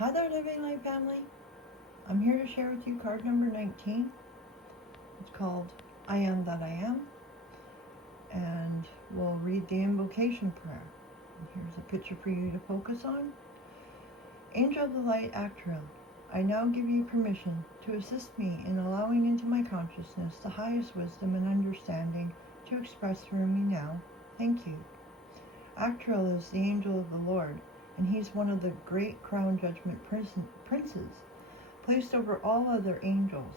Hi there, Living Life family. I'm here to share with you card number 19. It's called I Am That I Am, and we'll read the invocation prayer. And here's a picture for you to focus on. Angel of the Light Actrill, I now give you permission to assist me in allowing into my consciousness the highest wisdom and understanding to express through me now. Thank you. Actrill is the angel of the Lord, and he's one of the great crown judgment princes, placed over all other angels,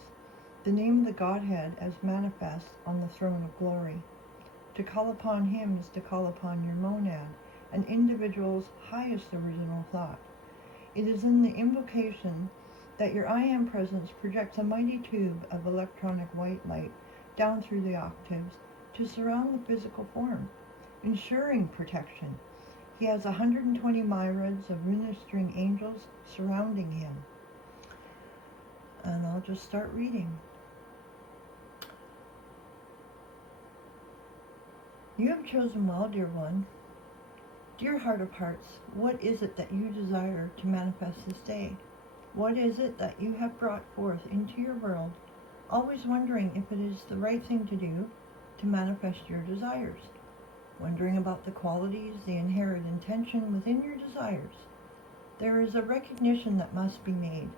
the name of the Godhead as manifest on the throne of glory. To call upon him is to call upon your monad, an individual's highest original thought. It is in the invocation that your I Am presence projects a mighty tube of electronic white light down through the octaves to surround the physical form, ensuring protection. He has 120 myriads of runic string angels surrounding him. And I'll just start reading. You have chosen well, dear one. Dear heart of hearts, what is it that you desire to manifest this day? What is it that you have brought forth into your world, always wondering if it is the right thing to do to manifest your desires? Wondering about the qualities, the inherent intention within your desires. There is a recognition that must be made.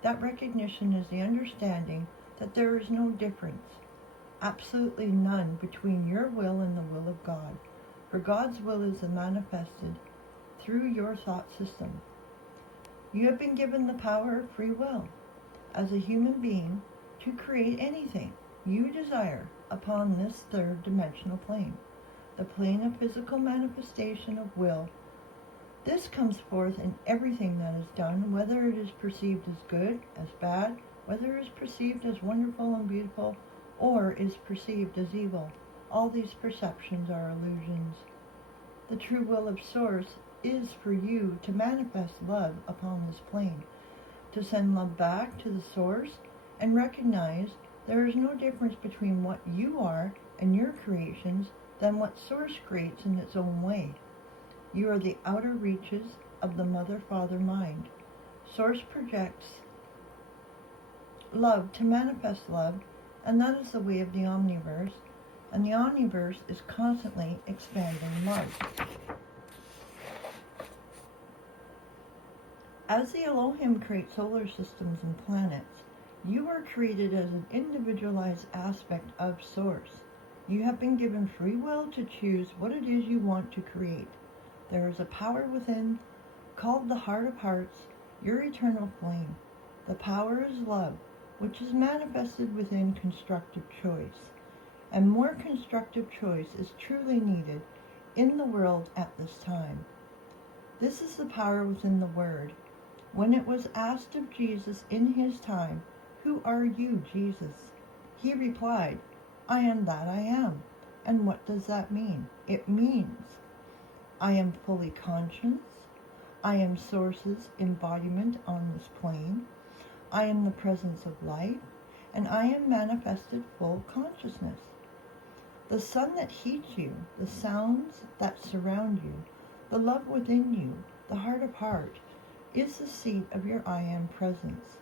That recognition is the understanding that there is no difference, absolutely none, between your will and the will of God, for God's will is manifested through your thought system. You have been given the power of free will, as a human being, to create anything you desire upon this third dimensional plane, the plane of physical manifestation of will. This comes forth in everything that is done, whether it is perceived as good, as bad, whether it is perceived as wonderful and beautiful, or is perceived as evil. All these perceptions are illusions. The true will of Source is for you to manifest love upon this plane, to send love back to the Source and recognize there is no difference between what you are and your creations than what Source creates in its own way. You are the outer reaches of the Mother-Father mind. Source projects love to manifest love, and that is the way of the omniverse, and the omniverse is constantly expanding love. As the Elohim creates solar systems and planets, you are created as an individualized aspect of Source. You have been given free will to choose what it is you want to create. There is a power within, called the Heart of Hearts, your eternal flame. The power is love, which is manifested within constructive choice. And more constructive choice is truly needed in the world at this time. This is the power within the Word. When it was asked of Jesus in his time, "Who are you, Jesus?" he replied, "I am that I am." And what does that mean? It means I am fully conscious. I am Source's embodiment on this plane. I am the presence of life, and I am manifested full consciousness. The sun that heats you, the sounds that surround you, the love within you, the heart of heart, is the seat of your I Am presence.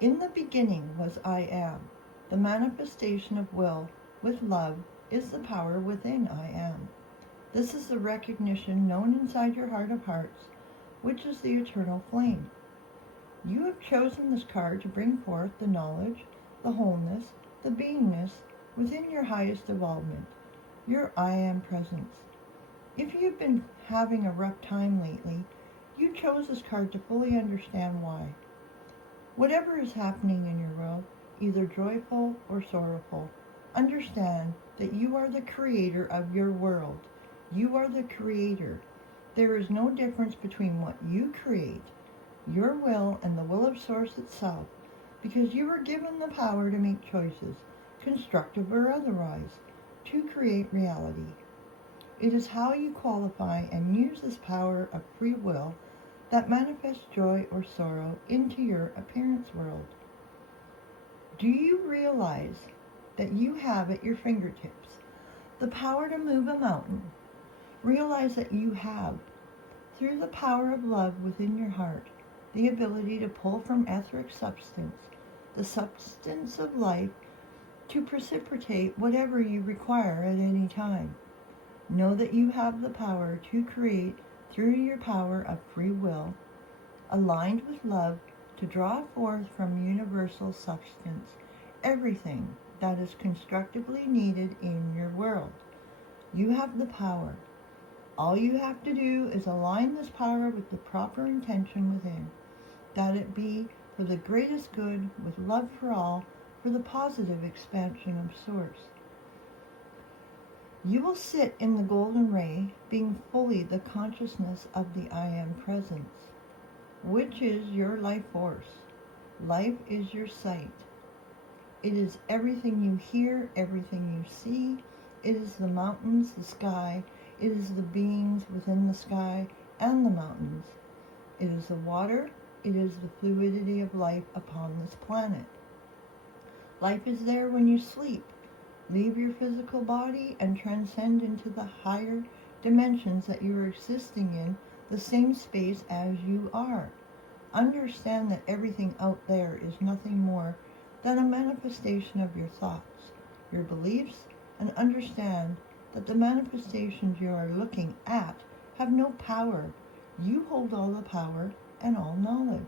In the beginning was I Am. The manifestation of will with love is the power within I Am. This is the recognition known inside your heart of hearts, which is the eternal flame. You have chosen this card to bring forth the knowledge, the wholeness, the beingness within your highest evolvement, your I Am presence. If you've been having a rough time lately, you chose this card to fully understand why. Whatever is happening in your world, either joyful or sorrowful, understand that you are the creator of your world. You are the creator. There is no difference between what you create, your will, and the will of Source itself, because you are given the power to make choices, constructive or otherwise, to create reality. It is how you qualify and use this power of free will that manifests joy or sorrow into your appearance world. Do you realize that you have at your fingertips the power to move a mountain? Realize that you have, through the power of love within your heart, the ability to pull from etheric substance, the substance of life, to precipitate whatever you require at any time. Know that you have the power to create through your power of free will, aligned with love, to draw forth from universal substance everything that is constructively needed in your world. You have the power. All you have to do is align this power with the proper intention within, that it be for the greatest good, with love for all, for the positive expansion of Source. You will sit in the golden ray, being fully the consciousness of the I Am presence, which is your life force. Life is your sight. It is everything you hear, everything you see. It is the mountains, the sky. It is the beings within the sky and the mountains. It is the water. It is the fluidity of life upon this planet. Life is there when you sleep. Leave your physical body and transcend into the higher dimensions that you are existing in, the same space as you are. Understand that everything out there is nothing more than a manifestation of your thoughts, your beliefs, and understand that the manifestations you are looking at have no power. You hold all the power and all knowledge.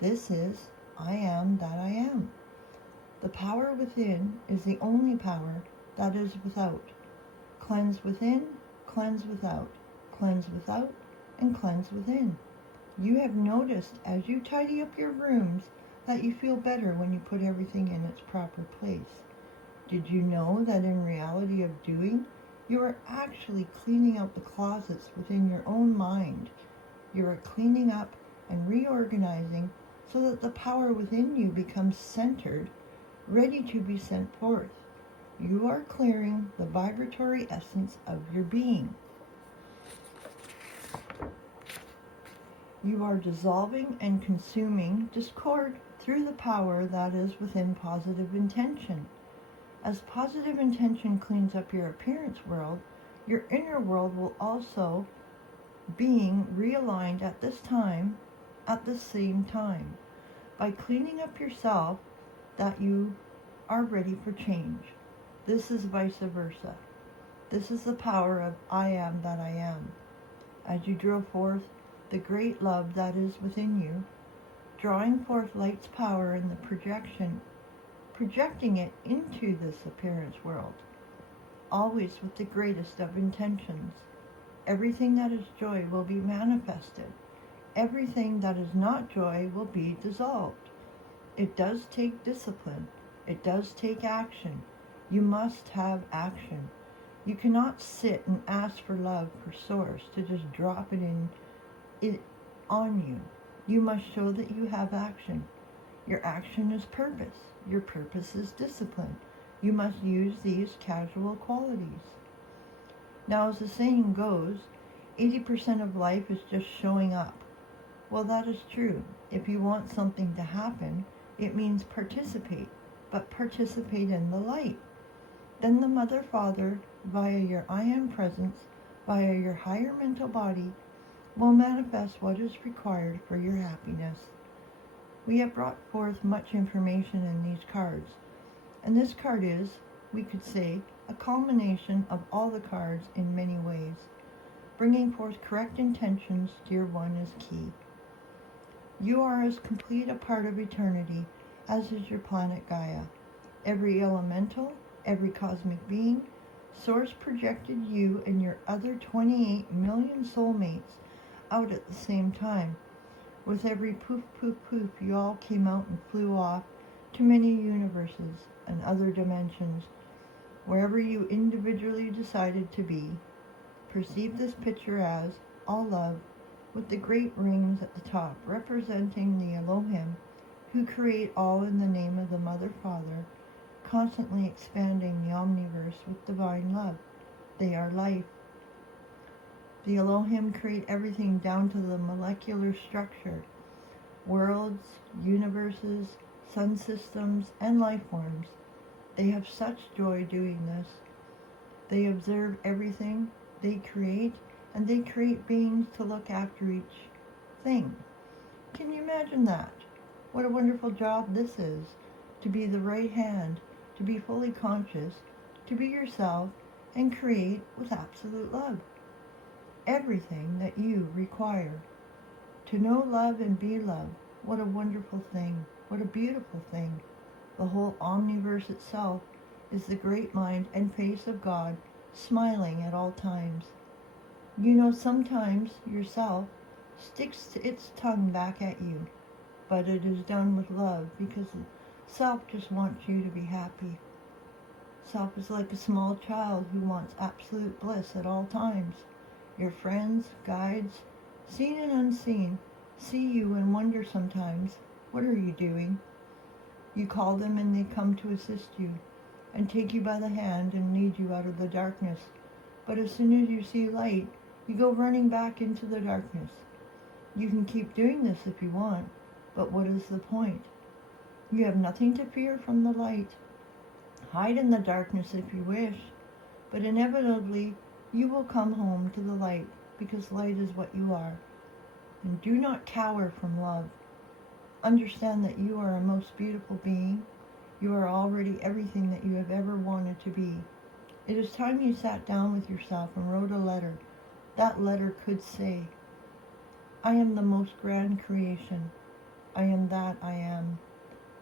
This is I am that I am. The power within is the only power that is without. Cleanse within, cleanse without, cleanse without, and cleanse within. You have noticed as you tidy up your rooms that you feel better when you put everything in its proper place. Did you know that in reality of doing, you are actually cleaning out the closets within your own mind? You are cleaning up and reorganizing so that the power within you becomes centered, ready to be sent forth. You are clearing the vibratory essence of your being. You are dissolving and consuming discord through the power that is within positive intention. As positive intention cleans up your appearance world, your inner world will also being realigned at this time, at the same time. By cleaning up yourself, that you are ready for change. This is vice versa. This is the power of I am that I am. As you draw forth the great love that is within you, drawing forth light's power in the projecting it into this appearance world, always with the greatest of intentions. Everything that is joy will be manifested. Everything that is not joy will be dissolved. It does take discipline. It does take action. You must have action. You cannot sit and ask for love for Source to just drop it on you. You must show that you have action. Your action is purpose. Your purpose is discipline. You must use these casual qualities. Now, as the saying goes, 80% of life is just showing up. Well, that is true. If you want something to happen, it means participate, but participate in the light. Then the Mother Father, via your I Am presence, via your higher mental body, will manifest what is required for your happiness. We have brought forth much information in these cards, and this card is, we could say, a culmination of all the cards in many ways. Bringing forth correct intentions, dear one, is key. You are as complete a part of eternity as is your planet Gaia. Every elemental, every cosmic being, Source projected you and your other 28 million soulmates out at the same time. With every poof, poof, poof, you all came out and flew off to many universes and other dimensions, wherever you individually decided to be. Perceive this picture as all love, with the great rings at the top representing the Elohim, who create all in the name of the Mother Father, constantly expanding the omniverse with divine love. They are life. The Elohim create everything down to the molecular structure, worlds, universes, sun systems, and life forms. They have such joy doing this. They observe everything, they create, and they create beings to look after each thing. Can you imagine imagine that. What a wonderful job this is, to be the right hand, to be fully conscious, to be yourself, and create with absolute love. Everything that you require. To know love and be love. What a wonderful thing. What a beautiful thing. The whole omniverse itself is the great mind and face of God, smiling at all times. You know, sometimes yourself sticks its tongue back at you, but it is done with love, because self just wants you to be happy. Self is like a small child who wants absolute bliss at all times. Your friends, guides, seen and unseen, see you and wonder sometimes, what are you doing? You call them and they come to assist you, and take you by the hand and lead you out of the darkness. But as soon as you see light, you go running back into the darkness. You can keep doing this if you want, but what is the point? You have nothing to fear from the light. Hide in the darkness if you wish, but inevitably you will come home to the light, because light is what you are. And do not cower from love. Understand that you are a most beautiful being. You are already everything that you have ever wanted to be. It is time you sat down with yourself and wrote a letter. That letter could say, I am the most grand creation. I am that I am.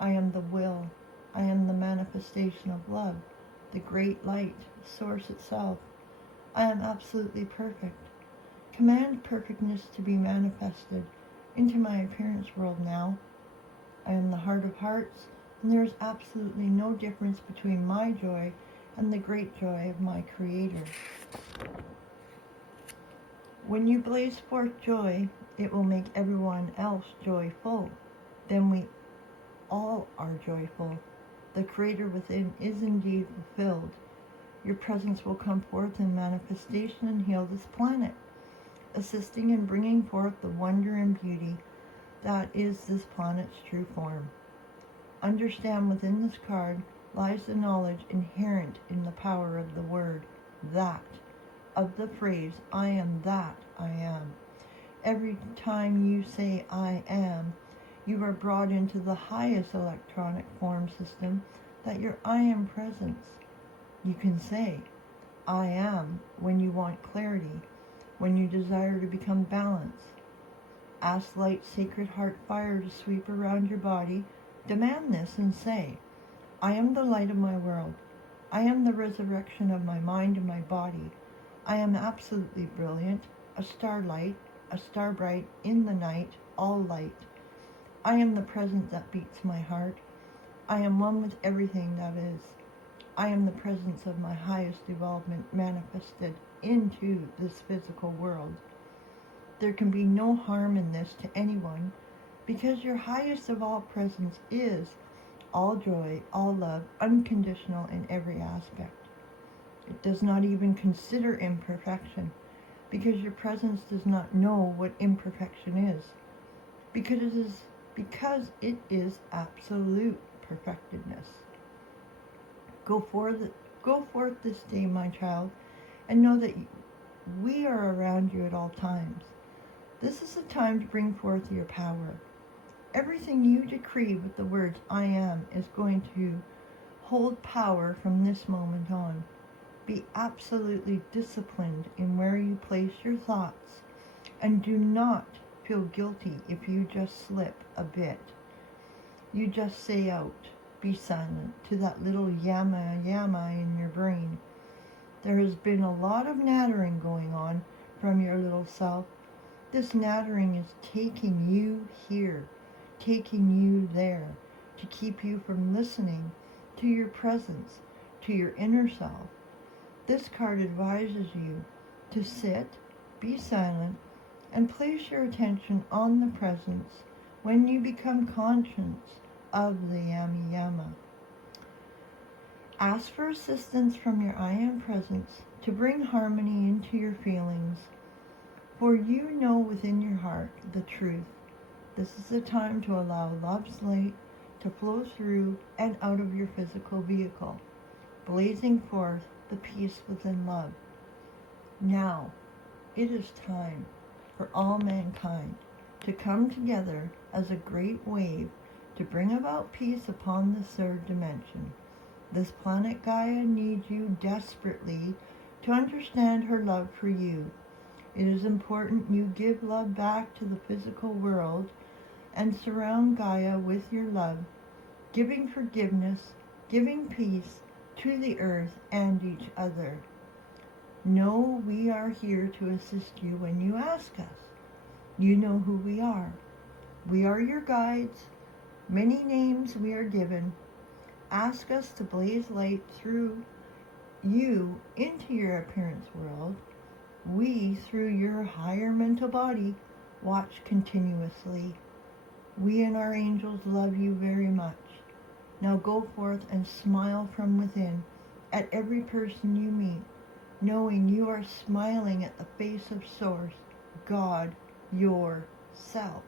I am the will. I am the manifestation of love, the great light, source itself. I am absolutely perfect. Command perfectness to be manifested into my appearance world now. I am the heart of hearts, and there is absolutely no difference between my joy and the great joy of my Creator. When you blaze forth joy, it will make everyone else joyful. Then we all are joyful. The Creator within is indeed fulfilled. Your presence will come forth in manifestation and heal this planet, assisting in bringing forth the wonder and beauty that is this planet's true form. Understand, within this card lies the knowledge inherent in the power of the word that, of the phrase, I am that I am. Every time you say I am, you are brought into the highest electronic form system that your I am presence. You can say I am when you want clarity, when you desire to become balanced. Ask light sacred heart fire to sweep around your body. Demand this and say, I am the light of my world. I am the resurrection of my mind and my body. I am absolutely brilliant, a starlight, a star bright in the night, all light. I am the presence that beats my heart. I am one with everything that is. I am the presence of my highest development manifested into this physical world. There can be no harm in this to anyone, because your highest of all presence is all joy, all love, unconditional in every aspect. It does not even consider imperfection, because your presence does not know what imperfection is, because it is absolute perfectedness. Go forth this day, my child, and know that we are around you at all times. This is the time to bring forth your power. Everything you decree with the words I am is going to hold power from this moment on. Be absolutely disciplined in where you place your thoughts, and do not feel guilty if you just slip a bit. You just say out, be silent, to that little yama in your brain. There has been a lot of nattering going on from your little self. This nattering is taking you here, taking you there, to keep you from listening to your presence, to your inner self. This card advises you to sit, be silent, and place your attention on the presence when you become conscious of the yama. Ask for assistance from your I am presence to bring harmony into your feelings, for you know within your heart the truth. This is the time to allow love's light to flow through and out of your physical vehicle, blazing forth the peace within love. Now, it is time for all mankind to come together as a great wave to bring about peace upon the third dimension. This planet Gaia needs you desperately to understand her love for you. It is important you give love back to the physical world and surround Gaia with your love, giving forgiveness, giving peace to the earth and each other. Know we are here to assist you when you ask us. You know who we are. We are your guides. Many names we are given. Ask us to blaze light through you into your appearance world. We, through your higher mental body, watch continuously. We and our angels love you very much. Now go forth and smile from within at every person you meet, knowing you are smiling at the face of Source, God, yourself.